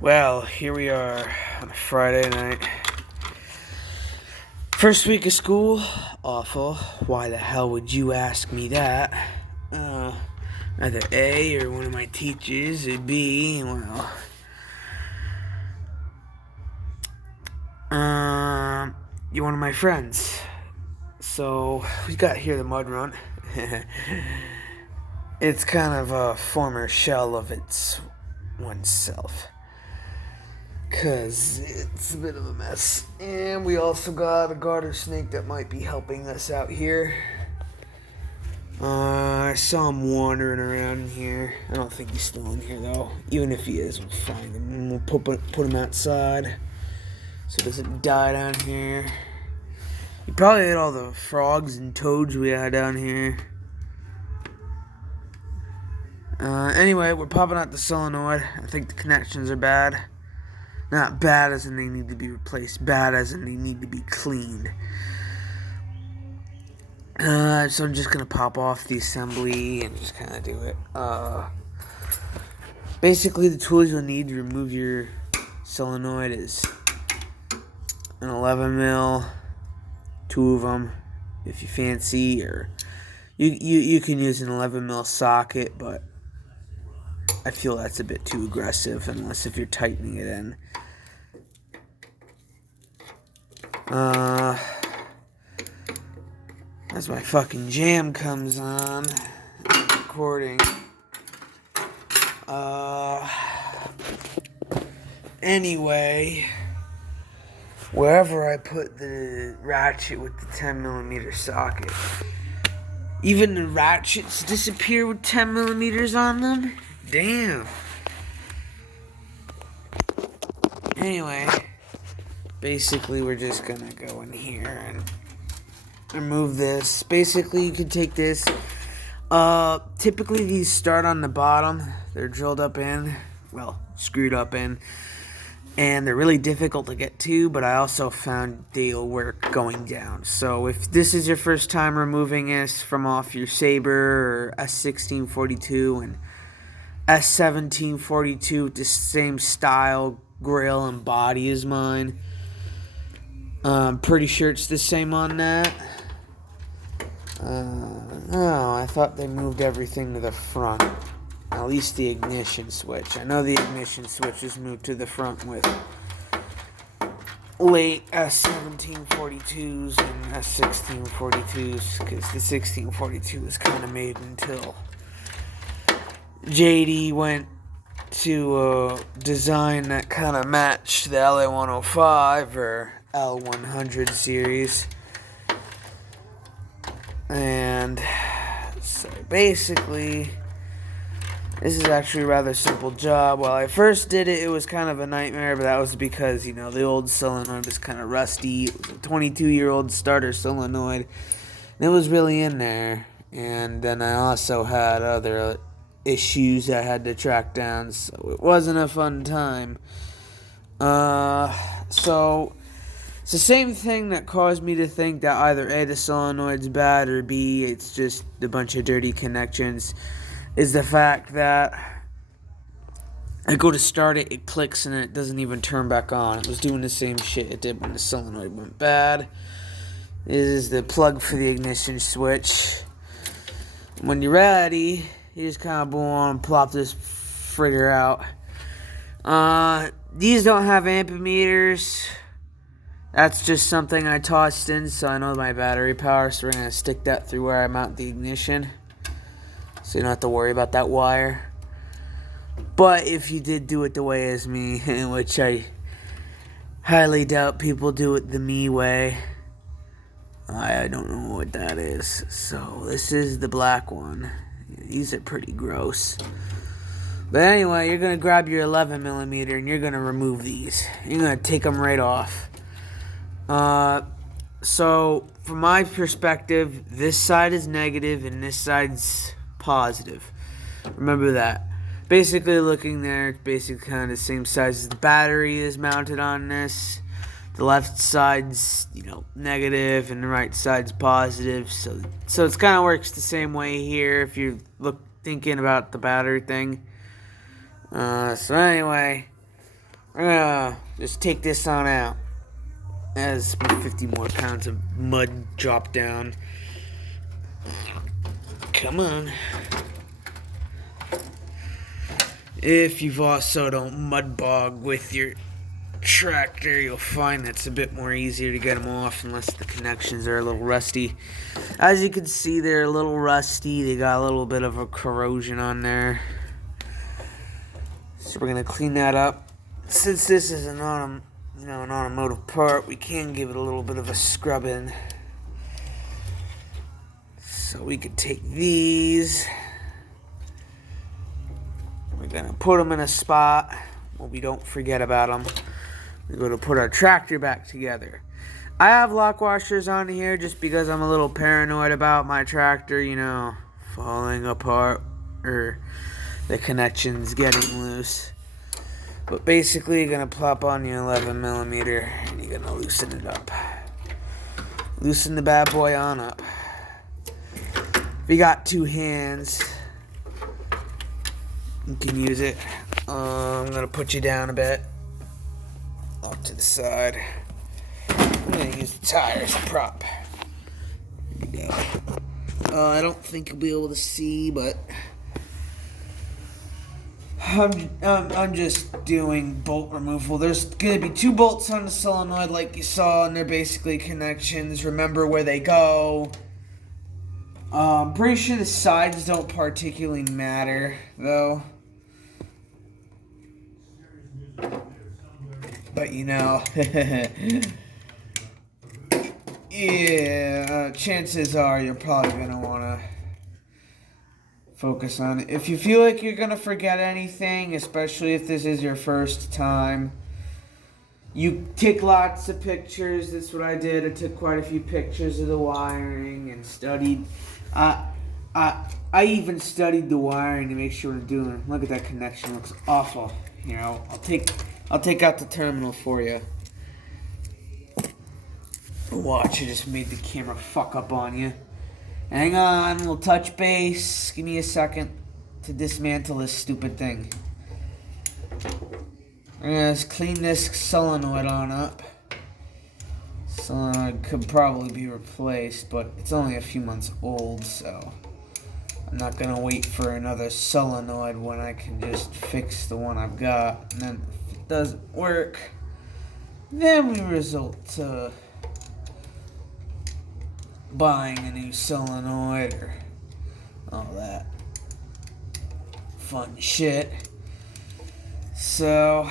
Well, here we are on a Friday night. First week of school, awful. Why the hell would you ask me that? Either A, or one of my teachers, or B, well, you're one of my friends. So, we got here the mud run. It's kind of a former shell of its oneself. Because it's a bit of a mess. And we also got a garter snake that might be helping us out here. I saw him wandering around here. I don't think he's still in here though. Even if he is, we'll find him and we'll put him outside so he doesn't die down here. He probably ate all the frogs and toads we had down here. Anyway, we're popping out the solenoid. I think the connections are bad. Not bad as in they need to be replaced. Bad as in they need to be cleaned. So I'm just going to pop off the assembly and just kind of do it. Basically, the tools you'll need to remove your solenoid is an 11 mil, two of them if you fancy, or you can use an 11 mil socket, but I feel that's a bit too aggressive unless if you're tightening it in. As my fucking jam comes on, recording. Anyway, wherever I put the ratchet with the 10mm socket, even the ratchets disappear with 10mm on them? Damn. Anyway, basically we're just gonna go in here and remove this. Basically, you can take this. Typically these start on the bottom. They're drilled up in, well, screwed up in, and they're really difficult to get to, but I also found they'll work going down. So if this is your first time removing this from off your Saber or s1642 and s1742 with the same style, grill, and body as mine, I'm pretty sure it's the same on that. No, I thought they moved everything to the front. At least the ignition switch. I know the ignition switch is moved to the front with late S1742s and S1642s, because the 1642 was kind of made until JD went to a design that kind of matched the LA105 or L100 series. And so basically, this is actually a rather simple job. While I first did it, it was kind of a nightmare, but that was because, the old solenoid was kind of rusty. It was a 22-year-old starter solenoid, and it was really in there. And then I also had other issues I had to track down, so it wasn't a fun time. So it's the same thing that caused me to think that either A, the solenoid's bad, or B, it's just a bunch of dirty connections, is the fact that I go to start it, it clicks, and it doesn't even turn back on. It was doing the same shit it did when the solenoid went bad. This is the plug for the ignition switch. When you're ready, you just kind of boom, plop this fritter out. These don't have ampemeters. That's just something I tossed in, so I know my battery power, so we're going to stick that through where I mount the ignition, so you don't have to worry about that wire. But if you did do it the way as me, which I highly doubt people do it the me way, I don't know what that is. So this is the black one. These are pretty gross. But anyway, you're going to grab your 11mm and you're going to remove these. You're going to take them right off. So from my perspective, this side is negative and this side's positive. Remember that. Basically looking there, it's basically kind of the same size as the battery is mounted on this. The left side's, negative and the right side's positive. So it kind of works the same way here if you're thinking about the battery thing. So anyway, I'm gonna just take this on out as 50 more pounds of mud drop down. Come on. If you've also don't mud bog with your tractor, you'll find that's a bit more easier to get them off unless the connections are a little rusty. As you can see, they're a little rusty. They got a little bit of a corrosion on there. So we're gonna clean that up. Since this is an automotive part, we can give it a little bit of a scrubbing. So we could take these. We're gonna put them in a spot where we don't forget about them. We're gonna put our tractor back together. I have lock washers on here just because I'm a little paranoid about my tractor, falling apart or the connections getting loose. But basically, you're gonna plop on your 11mm and you're gonna loosen it up. Loosen the bad boy on up. If you got two hands, you can use it. I'm gonna put you down a bit, off to the side. I'm gonna use the tire as a prop. Here we go. I don't think you'll be able to see, but I'm just doing bolt removal. There's gonna be 2 bolts on the solenoid, like you saw, and they're basically connections. Remember where they go. I'm pretty sure the sides don't particularly matter, though. But yeah, chances are you're probably going to want to focus on it. If you feel like you're going to forget anything, especially if this is your first time, you take lots of pictures. That's what I did. I took quite a few pictures of the wiring and studied. I even studied the wiring to make sure what I'm doing. Look at that connection. It looks awful. I'll take out the terminal for you. Watch, I just made the camera fuck up on you. Hang on, we'll touch base. Give me a second to dismantle this stupid thing. I'm gonna just clean this solenoid on up. Solenoid could probably be replaced, but it's only a few months old, so I'm not gonna wait for another solenoid when I can just fix the one I've got. And then if it doesn't work, then we resort to buying a new solenoid or all that fun shit. So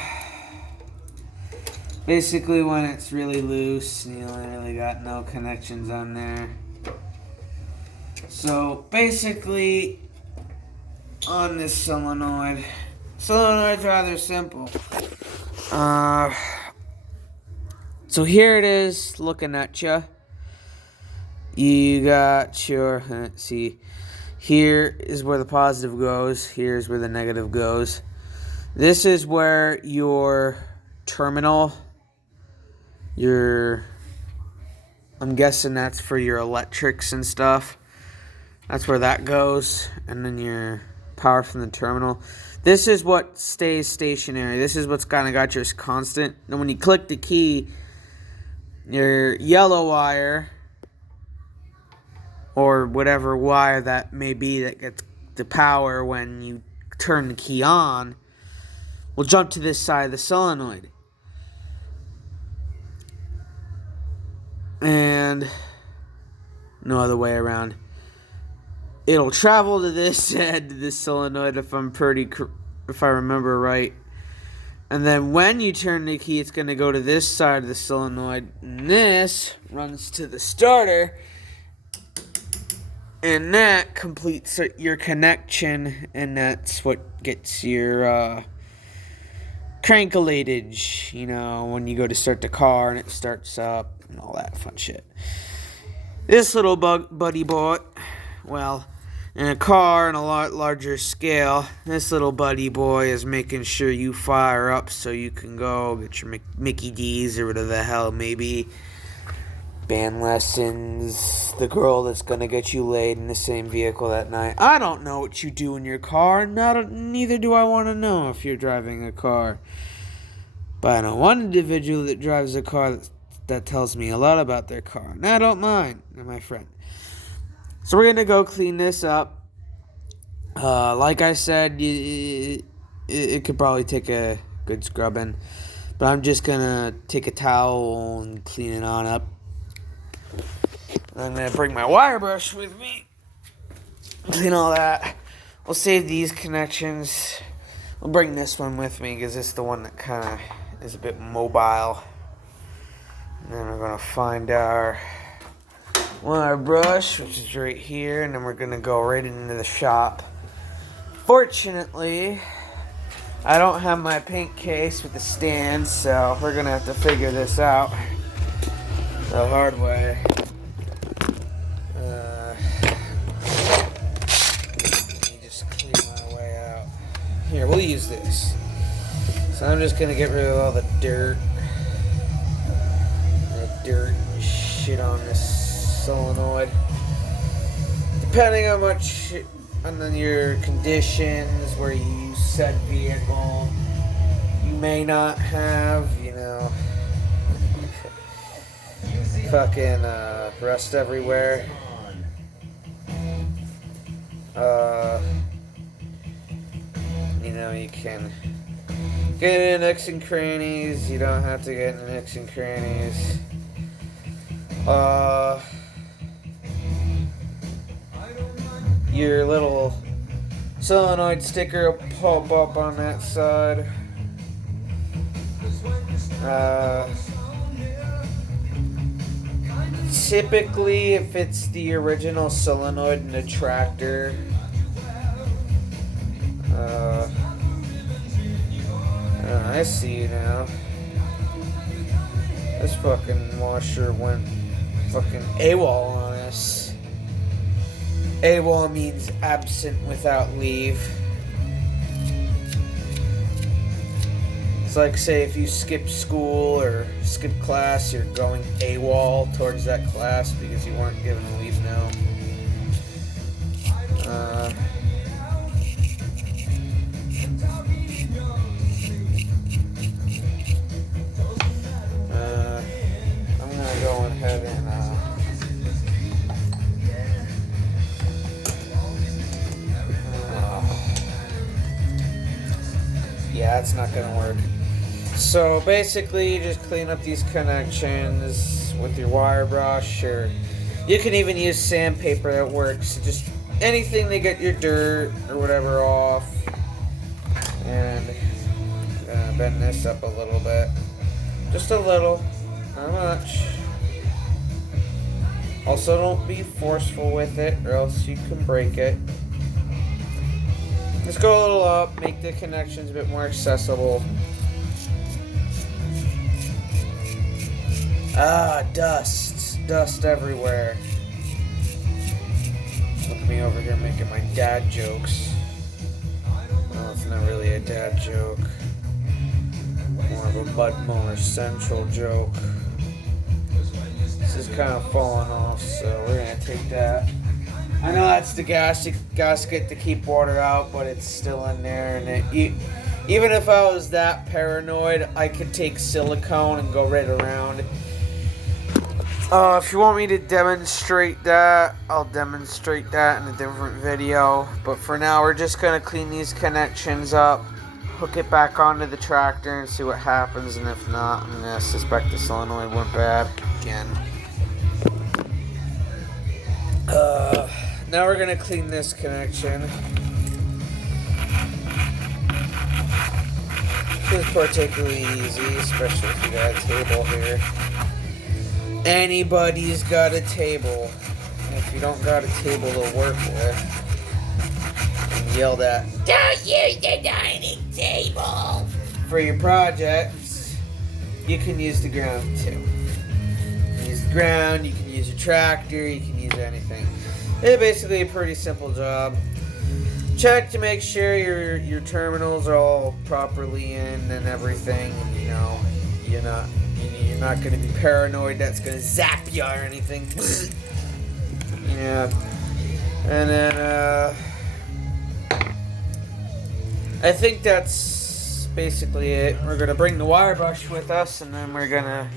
basically, when it's really loose, you really got no connections on there. So basically, on this solenoid's rather simple. So here it is, looking at you. You got your, let's see, here is where the positive goes, here's where the negative goes. This is where your terminal, I'm guessing that's for your electrics and stuff. That's where that goes, and then your power from the terminal. This is what stays stationary. This is what's kind of got yours constant. And when you click the key, your yellow wire, or whatever wire that may be that gets the power when you turn the key on, will jump to this side of the solenoid. And no other way around. It'll travel to this end of this solenoid if I remember right. And then when you turn the key, it's going to go to this side of the solenoid. And this runs to the starter. And that completes your connection. And that's what gets your crank-a-latage. When you go to start the car and it starts up and all that fun shit. This little buddy boy, well, in a car on a lot larger scale, this little buddy boy is making sure you fire up so you can go get your Mickey D's or whatever the hell maybe. Band lessons, the girl that's gonna get you laid in the same vehicle that night. I don't know what you do in your car. Neither do I want to know if you're driving a car. But I know one individual that drives a car that tells me a lot about their car. And I don't mind. They're my friend. So we're going to go clean this up. Like I said, it could probably take a good scrubbing. But I'm just going to take a towel and clean it on up. I'm going to bring my wire brush with me. Clean all that. We'll save these connections. I'll bring this one with me because it's the one that kind of is a bit mobile. And then we're going to find our wire brush, which is right here, and then we're going to go right into the shop. Fortunately, I don't have my paint case with the stand, so we're going to have to figure this out the hard way. Let me just clean my way out. Here, we'll use this. So I'm just going to get rid of all the dirt. Dirt and shit on this solenoid. Depending on much on your conditions where you use said vehicle, you may not have, fucking rust everywhere. You can get in nooks and crannies. You don't have to get in nooks and crannies. Your little solenoid sticker will pop up on that side. Typically, if it's the original solenoid in the tractor, I see now. This fucking washer went fucking AWOL on us. AWOL means absent without leave. It's like, say, if you skip school or skip class, you're going AWOL towards that class because you weren't given a leave note. I'm gonna go ahead and yeah, that's not gonna work. So basically, you just clean up these connections with your wire brush, or you can even use sandpaper that works. Just anything to get your dirt or whatever off. And I'm gonna bend this up a little bit. Just a little, not much. Also, don't be forceful with it, or else you can break it. Just go a little up, make the connections a bit more accessible. Dust everywhere. Look at me over here making my dad jokes. Well, it's not really a dad joke. More of a Bud Mower Central joke. This is kind of falling off, so we're gonna take that. I know that's the gasket to keep water out, but it's still in there. And even if I was that paranoid, I could take silicone and go right around. If you want me to demonstrate that, I'll demonstrate that in a different video. But for now, we're just going to clean these connections up, hook it back onto the tractor, and see what happens. And if not, I'm going to suspect the solenoid went bad again. Now we're going to clean this connection. This is particularly easy, especially if you got a table here. Anybody's got a table. And if you don't got a table to work with, and yelled at, "Don't use the dining table!" for your projects, you can use the ground too. You can use the ground, you can use your tractor, you can use anything. It's basically a pretty simple job. Check to make sure your terminals are all properly in and everything. You're not going to be paranoid that's going to zap you or anything. Yeah. And then I think that's basically it. We're going to bring the wire brush with us, and then we're going to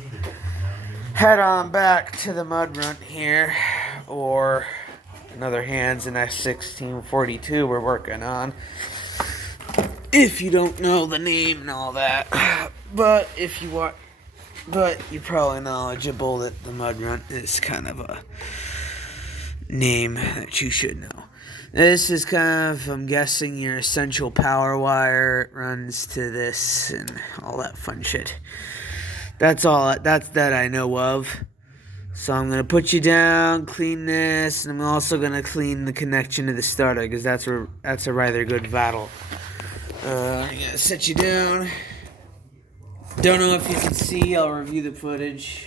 head on back to the mud run here, or in other hands, an s1642 we're working on. If you don't know the name and all that. But if you want, but you're probably knowledgeable that the mud run is kind of a name that you should know. This is kind of, I'm guessing, your essential power wire. It runs to this and all that fun shit. That's all. That's that I know of. So I'm gonna put you down, clean this, and I'm also gonna clean the connection to the starter because that's a rather good battle. I'm gonna set you down. Don't know if you can see. I'll review the footage,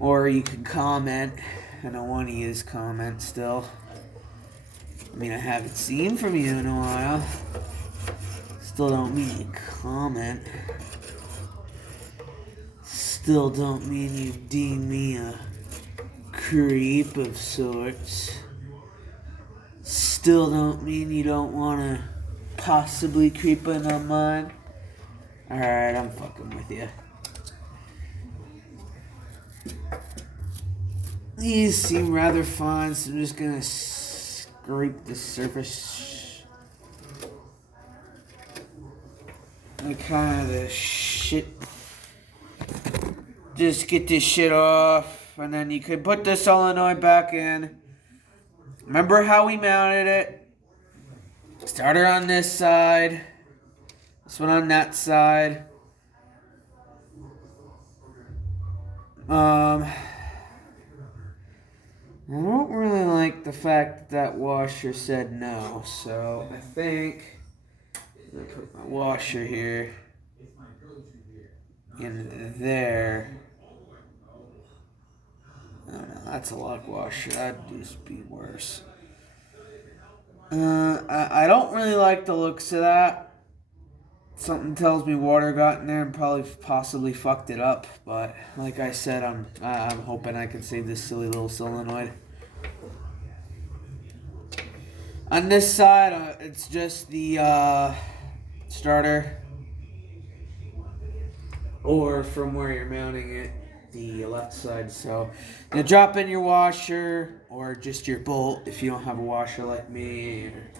or you can comment. I don't want to use comment still. I mean, I haven't seen from you in a while. Still don't mean you comment. Still don't mean you deem me a creep of sorts. Still don't mean you don't want to possibly creep in on mine. Alright, I'm fucking with you. These seem rather fine, so I'm just gonna scrape the surface. Like kind of the shit. Just get this shit off, and then you could put the solenoid back in. Remember how we mounted it? Starter on this side. This one on that side. I don't really like the fact that washer said no, so I think I'm gonna put my washer here in there. Oh no, that's a lock washer. That'd just be worse. I don't really like the looks of that. Something tells me water got in there and probably possibly fucked it up. But like I said, I'm hoping I can save this silly little solenoid. On this side, it's just the starter, or from where you're mounting it, the left side. So you drop in your washer or just your bolt if you don't have a washer like me, or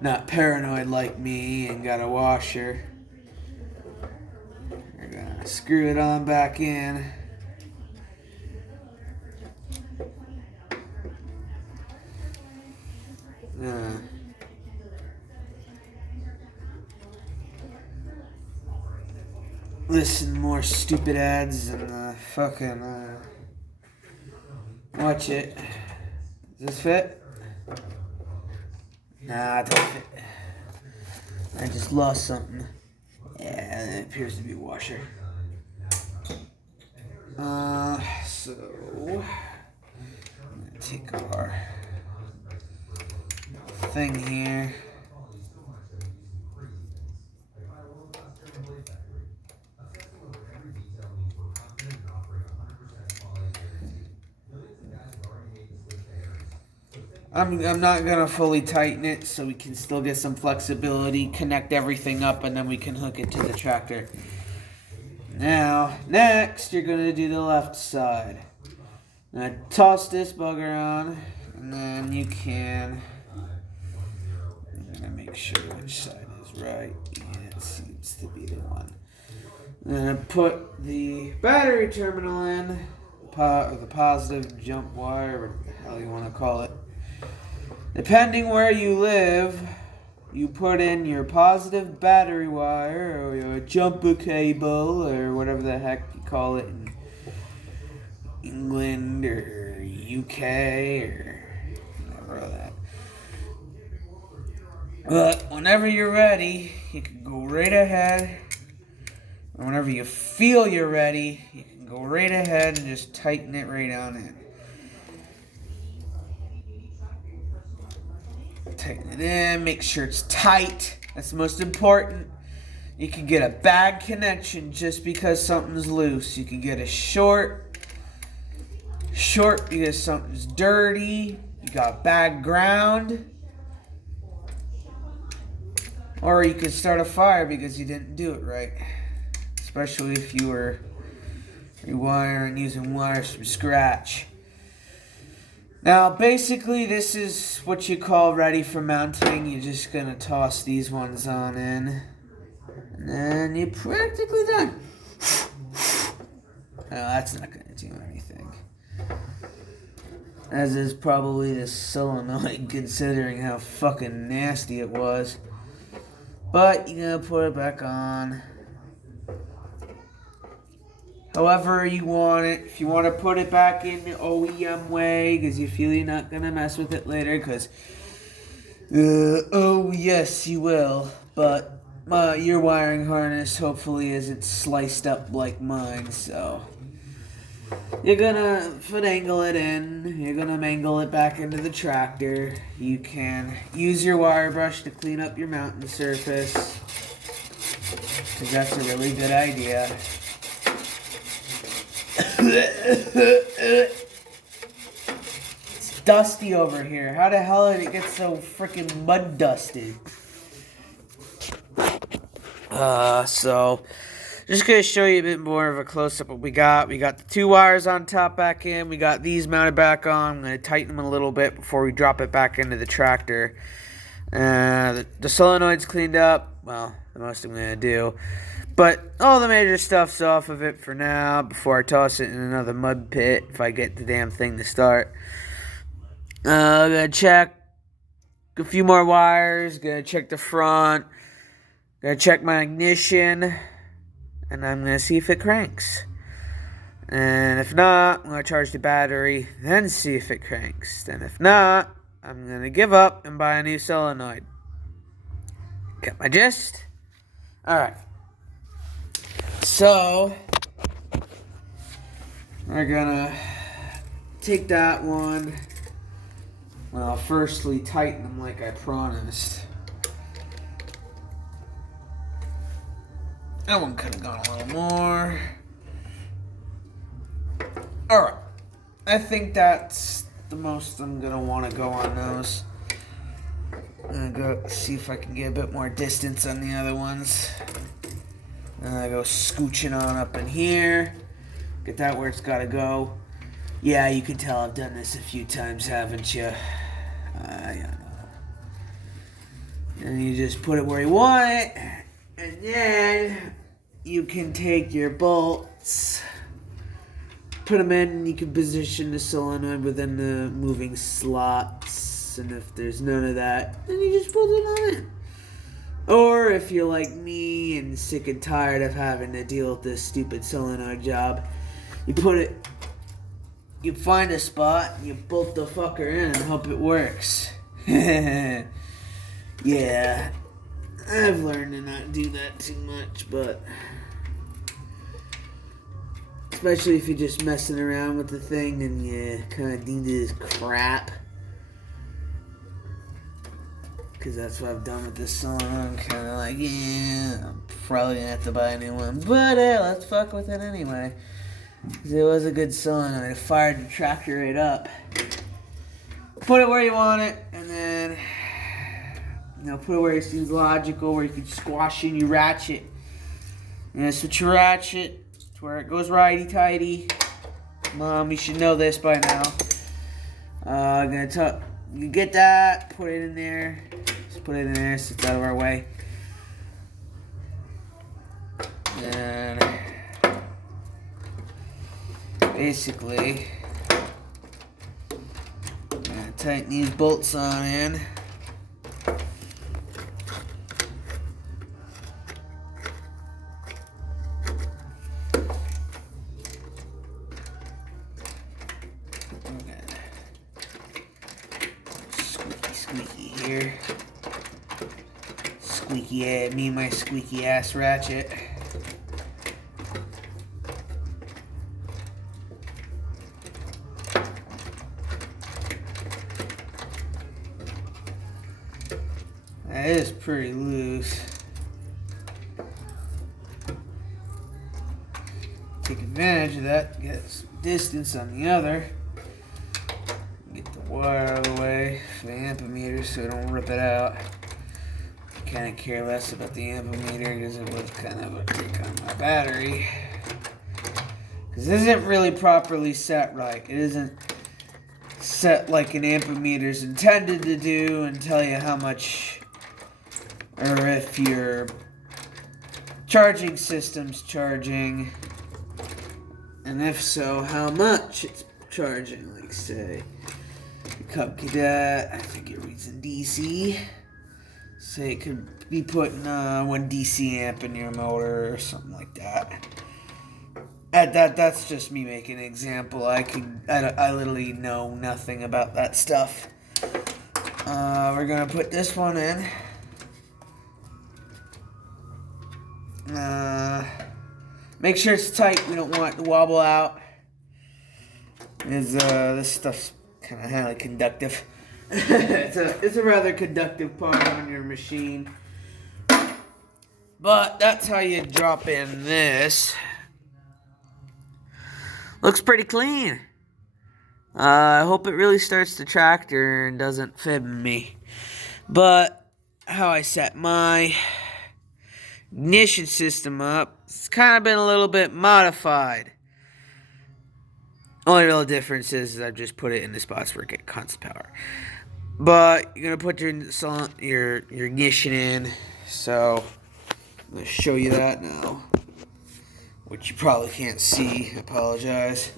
not paranoid like me and got a washer. You're gonna screw it on back in. Listen to more stupid ads and fucking watch it. Does this fit? Nah, it doesn't fit. I just lost something. Yeah, it appears to be a washer. So I'm gonna take our thing here. I'm not gonna fully tighten it, so we can still get some flexibility, connect everything up, and then we can hook it to the tractor. Now, next, you're gonna do the left side. Now, toss this bugger on, and then you can. I'm gonna make sure which side is right. Yeah, it seems to be the one. I'm gonna put the battery terminal in, or the positive jump wire, whatever the hell you want to call it. Depending where you live, you put in your positive battery wire or your jumper cable or whatever the heck you call it in England or UK or whatever that. But whenever you're ready, you can go right ahead. Or whenever you feel you're ready, you can go right ahead and just tighten it right on in. Tighten it in, make sure it's tight. That's the most important. You can get a bad connection just because something's loose. You can get a short because something's dirty. You got bad ground. Or you could start a fire because you didn't do it right. Especially if you were rewiring using wires from scratch. Now, basically, this is what you call ready for mounting. You're just going to toss these ones on in. And then you're practically done. No, that's not going to do anything. As is probably the solenoid, considering how fucking nasty it was. But you're going to put it back on. However you want it. If you want to put it back in the OEM way, because you feel you're not going to mess with it later, because, oh yes, you will. But your wiring harness hopefully isn't sliced up like mine, so you're going to finagle it in. You're going to mangle it back into the tractor. You can use your wire brush to clean up your mounting surface, because that's a really good idea. It's dusty over here. How the hell did it get so freaking mud dusted? So just gonna show you a bit more of a close-up of what we got. We got the two wires on top back in. We got these mounted back on. I'm gonna tighten them a little bit before we drop it back into the tractor. The solenoid's cleaned up. Well, the most I'm gonna do. But all the major stuff's off of it for now before I toss it in another mud pit if I get the damn thing to start. I'm going to check a few more wires. Going to check the front. Going to check my ignition. And I'm going to see if it cranks. And if not, I'm going to charge the battery. Then see if it cranks. And if not, I'm going to give up and buy a new solenoid. Get my gist? Alright. So, we're gonna take that one. Well, firstly, tighten them like I promised. That one could have gone a little more. Alright. I think that's the most I'm gonna want to go on those. I'm gonna go see if I can get a bit more distance on the other ones. And I go scooching on up in here. Get that where it's got to go. Yeah, you can tell I've done this a few times, haven't you? Yeah. And you just put it where you want it. And then you can take your bolts, put them in, and you can position the solenoid within the moving slots. And if there's none of that, then you just put it on it. Or if you're like me and sick and tired of having to deal with this stupid solenoid job, you find a spot, and you bolt the fucker in and hope it works. Yeah, I've learned to not do that too much, but especially if you're just messing around with the thing and you kind of do this crap. Because that's what I've done with this solenoid. I'm kind of like, yeah, I'm probably going to have to buy a new one. But hey, let's fuck with it anyway. Because it was a good solenoid. It fired the tractor right up. Put it where you want it. And then, put it where it seems logical. Where you can squash in your ratchet. And switch your ratchet to where it goes righty-tighty. Mom, you should know this by now. I'm going to you get that, put it in there. Just put it in there so it's out of our way. And basically, I'm gonna tighten these bolts on in. Squeaky here. Squeaky, me and my squeaky ass ratchet. That is pretty loose. Take advantage of that, get some distance on the other. Get the wire out of the way for the ampermeter so I don't rip it out. kind of care less about the ammeter because it was kind of a trick on my battery. Because it isn't really properly set right. It isn't set like an ammeter is intended to do and tell you how much, or if your charging system's charging, and if so, how much it's charging. Like say, Cub Cadet, I think it reads in DC. Say it could be putting 1 DC amp in your motor or something like that. That's just me making an example. I literally know nothing about that stuff. We're gonna put this one in. Make sure it's tight. We don't want it to wobble out. This stuff's kind of highly conductive. it's a rather conductive part on your machine. But that's how you drop in this. Looks pretty clean. I hope it really starts the tractor and doesn't fib me. But how I set my ignition system up, it's kind of been a little bit modified. Only real difference is I've just put it in the spots where it gets constant power. But you're going to put your ignition in. So I'm going to show you that now. Which you probably can't see. I apologize.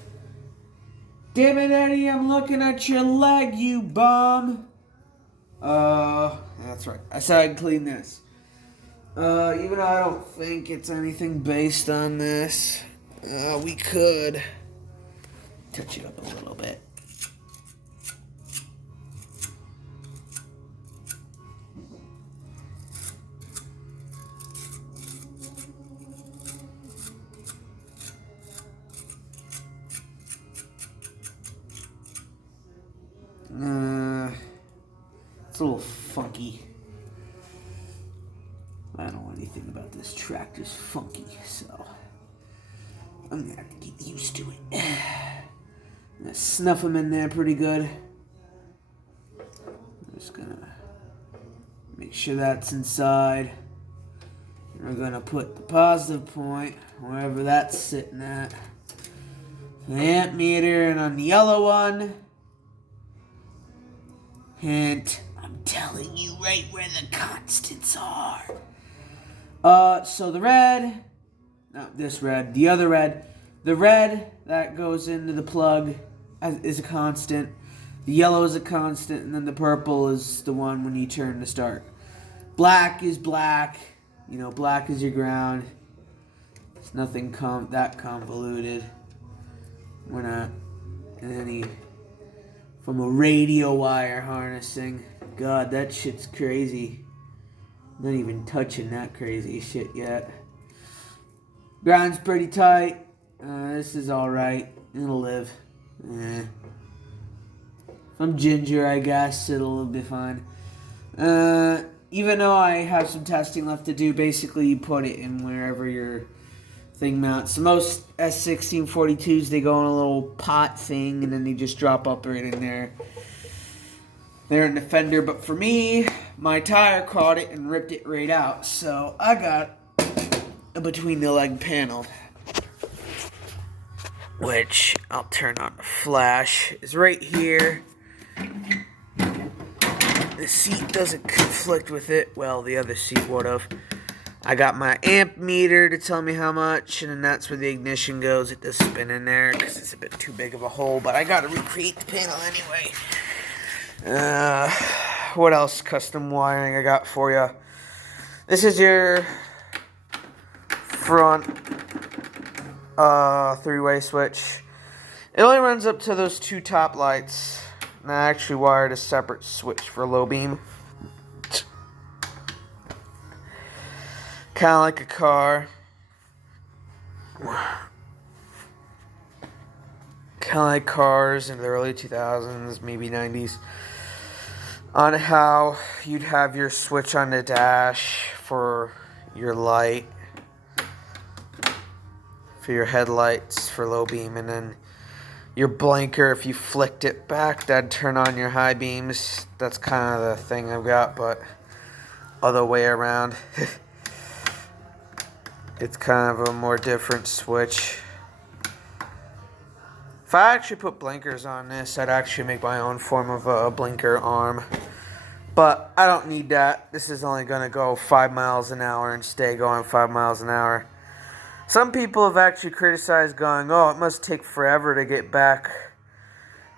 Damn it, Eddie, I'm looking at your leg, you bum. That's right. I said I'd clean this. Even though I don't think it's anything based on this, we could touch it up a little bit. It's a little funky. I don't know anything about this tractor's funky, so I'm gonna have to get used to it. I'm gonna snuff them in there pretty good. I'm just gonna make sure that's inside. We're gonna put the positive point wherever that's sitting at. The amp meter, and on the yellow one, hint, I'm telling you right where the constants are. So the red, not this red, the other red. The red that goes into the plug is a constant. The yellow is a constant, and then the purple is the one when you turn to start. Black is black. You know, black is your ground. It's nothing that convoluted. We're not in any from a radio wire harnessing. God, that shit's crazy. Not even touching that crazy shit yet. Ground's pretty tight. This is alright. It'll live. If I'm ginger, I guess it'll be fine. Even though I have some testing left to do, basically you put it in wherever your thing mounts. So most S1642s, they go in a little pot thing and then they just drop up right in there. They're in the fender, but for me, my tire caught it and ripped it right out. So I got a between the leg panel, which I'll turn on the flash, is right here. The seat doesn't conflict with it. Well, the other seat would have. I got my amp meter to tell me how much, and then that's where the ignition goes. It does spin in there because it's a bit too big of a hole, but I got to recreate the panel anyway. What else custom wiring I got for you? This is your front three-way switch. It only runs up to those two top lights. And I actually wired a separate switch for low beam. Kind of like a car. Kind of like cars in the early 2000s, maybe 90s. On how you'd have your switch on the dash for your light. For your headlights for low beam, and then your blinker, if you flicked it back, that'd turn on your high beams. That's kind of the thing I've got, but other way around. It's kind of a more different switch. If I actually put blinkers on this, I'd actually make my own form of a blinker arm. But I don't need that. This is only going to go 5 miles an hour and stay going 5 miles an hour. Some people have actually criticized going, oh, it must take forever to get back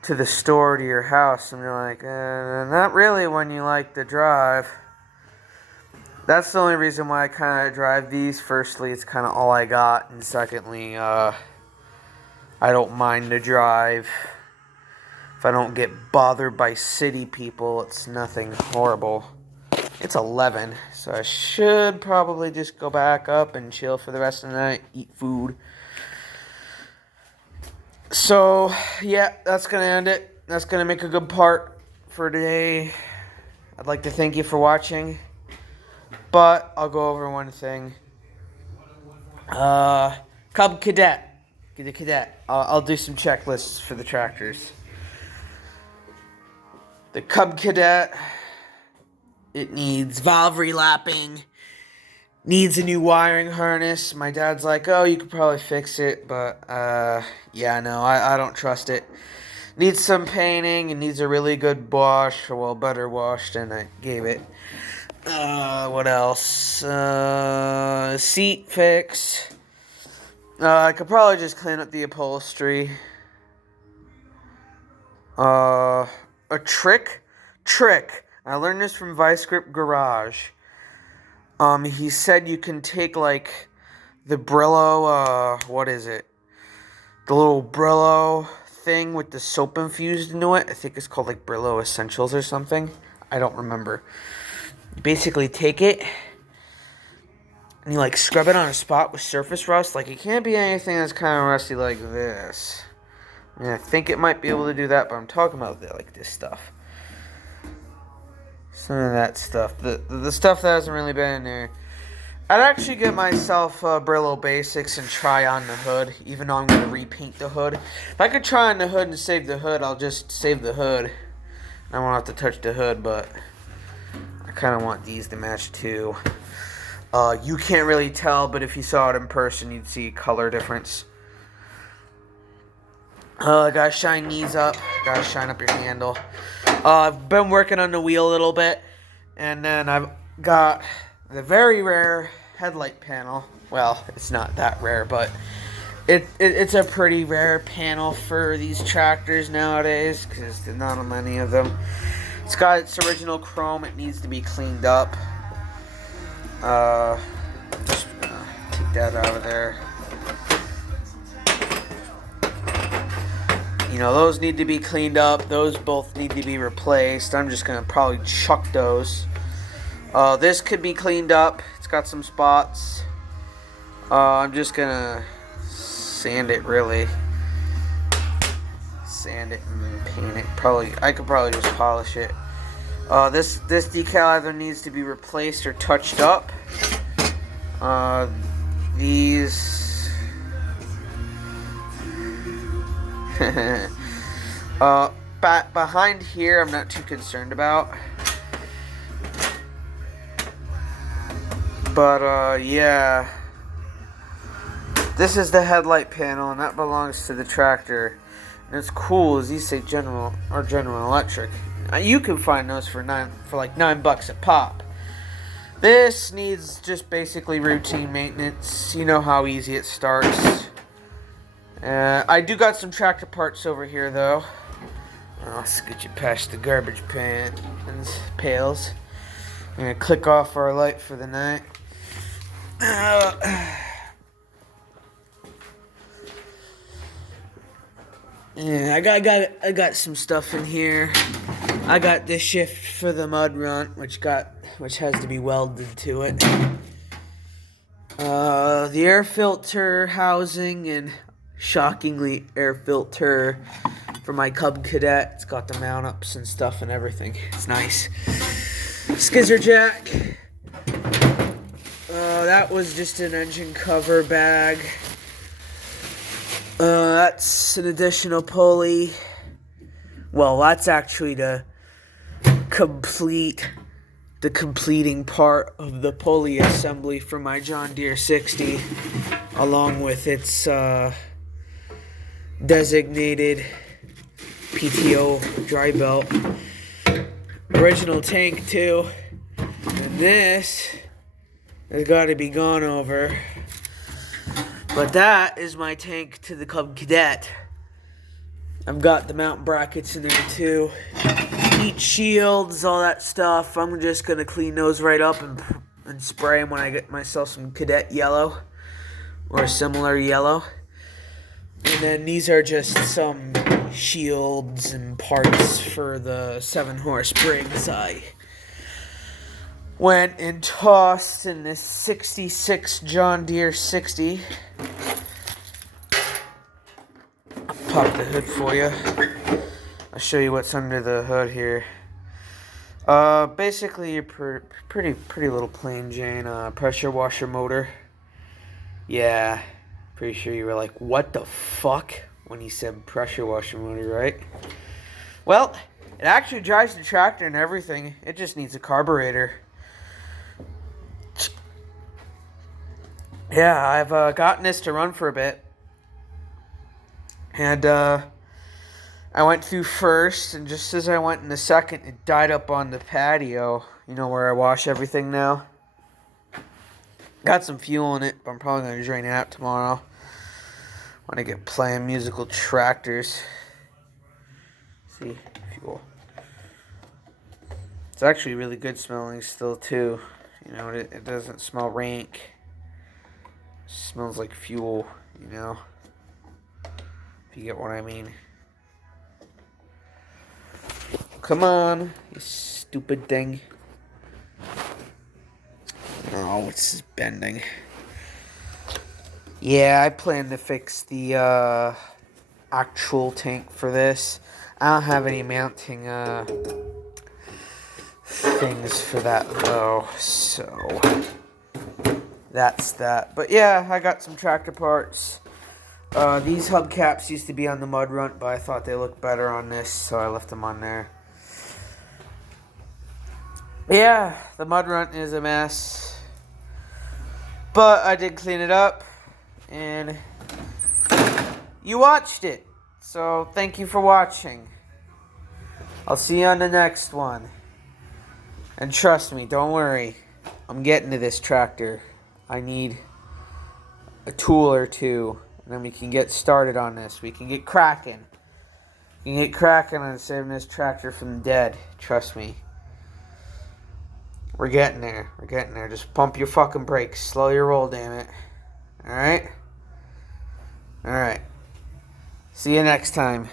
to the store to your house. And you're like, not really when you like to drive. That's the only reason why I kind of drive these. Firstly, it's kind of all I got. And secondly, I don't mind the drive. If I don't get bothered by city people, it's nothing horrible. It's 11, so I should probably just go back up and chill for the rest of the night, eat food. So, yeah, that's going to end it. That's going to make a good part for today. I'd like to thank you for watching, but I'll go over one thing. Cub Cadet. The Cadet. I'll do some checklists for the tractors. The Cub Cadet, it needs valve relapping, needs a new wiring harness. My dad's like, oh, you could probably fix it, but, yeah, no, I don't trust it. Needs some painting, and needs a really good wash, well, better wash than I gave it. What else? Seat fix. I could probably just clean up the upholstery. A trick. I learned this from Vice Grip Garage. He said you can take, like, the Brillo, what is it? The little Brillo thing with the soap infused into it. I think it's called, like, Brillo Essentials or something. I don't remember. You basically take it, and you, like, scrub it on a spot with surface rust. Like, it can't be anything that's kind of rusty like this. I mean, I think it might be able to do that, but I'm talking about like this stuff. Some of that stuff. The stuff that hasn't really been in there. I'd actually get myself Brillo Basics and try on the hood, even though I'm going to repaint the hood. If I could try on the hood and save the hood, I'll just save the hood. I won't have to touch the hood, but I kind of want these to match too. You can't really tell, but if you saw it in person, you'd see a color difference. Gotta shine these up. Gotta shine up your handle. I've been working on the wheel a little bit. And then I've got the very rare headlight panel. Well, it's not that rare, but it's a pretty rare panel for these tractors nowadays, because there's not many of them. It's got its original chrome. It needs to be cleaned up. Just gonna take that out of there. You know, those need to be cleaned up. Those both need to be replaced. I'm just going to probably chuck those. This could be cleaned up. It's got some spots. I'm just going to sand it, really. Sand it and paint it. I could probably just polish it. This decal either needs to be replaced or touched up. These... behind here, I'm not too concerned about. But, yeah. This is the headlight panel, and that belongs to the tractor. And it's cool, as these say General Electric. You can find those for like $9 a pop. This needs just basically routine maintenance. You know how easy it starts. I do got some tractor parts over here, though. I'll get you past the garbage pails. I'm going to click off our light for the night. Yeah, I got some stuff in here. I got this shift for the mud run, which has to be welded to it. The air filter housing and shockingly air filter for my Cub Cadet. It's got the mount ups and stuff and everything. It's nice. Skizzer jack. That was just an engine cover bag. That's an additional pulley. Well, that's actually the complete the completing part of the pulley assembly for my John Deere 60, along with its designated PTO dry belt. Original tank too. And this has got to be gone over. But that is my tank to the Cub Cadet. I've got the mount brackets in there too. Heat shields, all that stuff. I'm just going to clean those right up and spray them when I get myself some Cadet yellow or a similar yellow. And then these are just some shields and parts for the 7-horse Briggs I went and tossed in this 66 John Deere 60. I'll pop the hood for you. I'll show you what's under the hood here. Basically your pretty little plain Jane pressure washer motor. Yeah, pretty sure you were like, what the fuck, when he said pressure washer motor, right? Well, it actually drives the tractor and everything. It just needs a carburetor. Yeah, I've gotten this to run for a bit. And I went through first, and just as I went in the second, it died up on the patio. You know, where I wash everything now. Got some fuel in it, but I'm probably going to drain it out tomorrow when I get playing musical tractors. See, fuel. It's actually really good smelling still, too. You know, it doesn't smell rank. It smells like fuel, you know, if you get what I mean. Come on, you stupid thing. Oh, it's just bending. Yeah, I plan to fix the actual tank for this. I don't have any mounting things for that though, so that's that. But yeah, I got some tractor parts. These hubcaps used to be on the mud runt, but I thought they looked better on this, so I left them on there. Yeah, the mud runt is a mess, but I did clean it up, and you watched it, so thank you for watching. I'll see you on the next one, and trust me, don't worry, I'm getting to this tractor. I need a tool or two, and then we can get started on this. We can get cracking. We can get cracking on saving this tractor from the dead, trust me. We're getting there. We're getting there. Just pump your fucking brakes. Slow your roll, damn it. Alright? Alright. See you next time.